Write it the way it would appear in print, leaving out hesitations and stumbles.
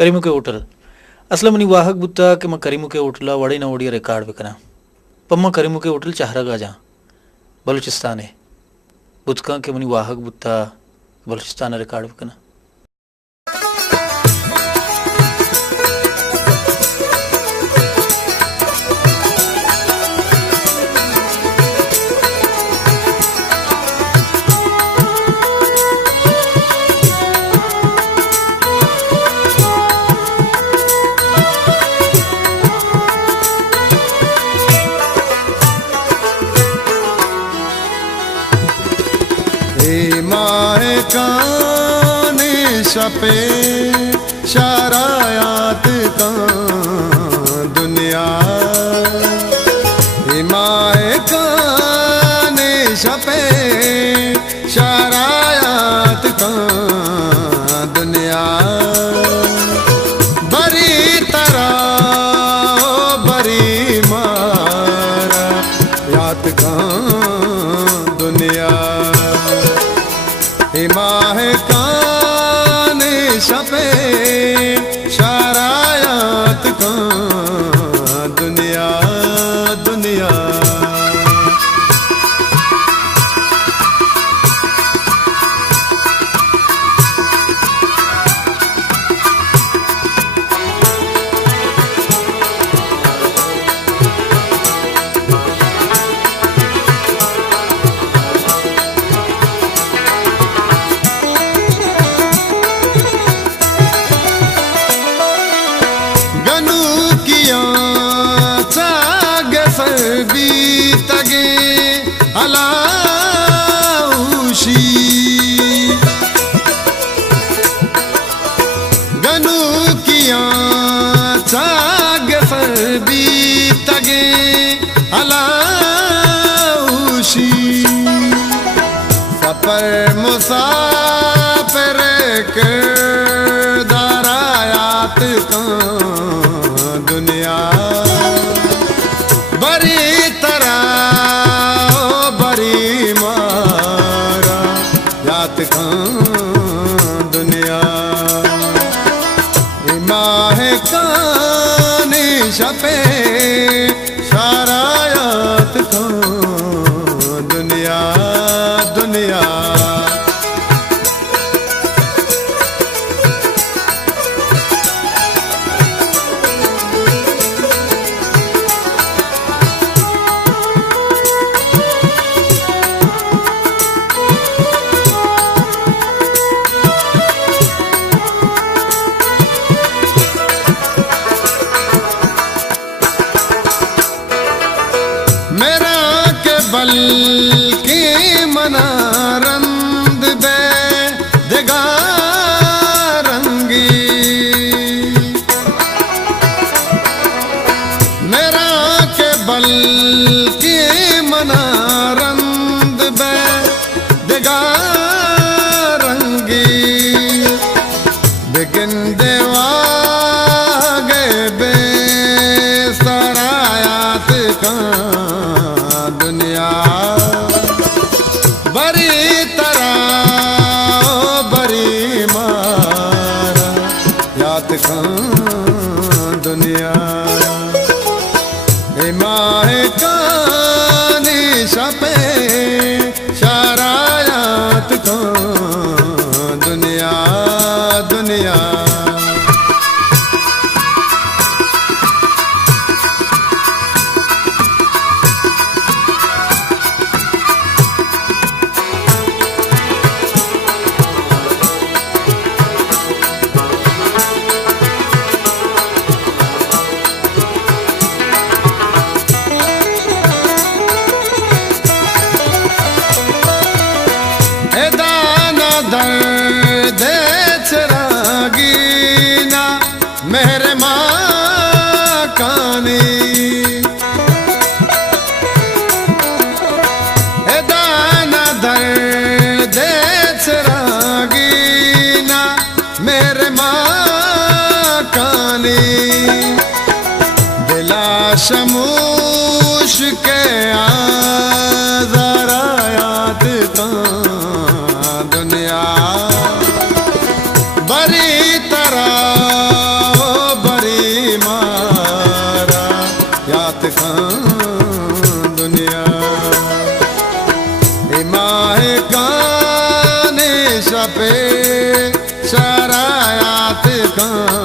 ಕರಿಮುಖೆ hotel ಅಸಲ ಮನಿ ವಾಹಕ್ ಬುತ್ತ ಕೆಮ್ಮ ಕರಿಮುಖೆ ಹೋಟೆಲ ವಡಿನ ಒಡಿಯ record बेकना Pamma करिमुखे hotel चाहरगा जा बलूचिस्तान है बुतका के मनी वाहक बुत्ता बलूचिस्तान रिकॉर्ड बेकना माए काने शपे शरायात का दुनिया माए काने शपे शरायात का दुनिया बरी तरह बरी मारा यात का दुनिया माह काने शपे शरायात का दुनिया दुनिया बीतगे अलाउशी गनु किया चाग सर बीतगे अलाउशी सफर मुसाफिर के दरायात का दुनिया बरी तरह बरी मारा यात का दुनिया माह काने शपे शरायात का दुनिया दुनिया बल के मनारंद दे देगा रंगी मेरा के बल के मनारंद दे देगा रंगी बिगिन देवा गए बे सरायात का दुनिया बरी तरह बरी मारा यात का दुनिया माह काने शपे शरायात का दुनिया दुनिया दर्द चिरागीना मेरे माँ कानी दाना दर्द चिरागीना मेरे माँ कानी दिला शमूश के आज़रायात का दुनिया शरायात खां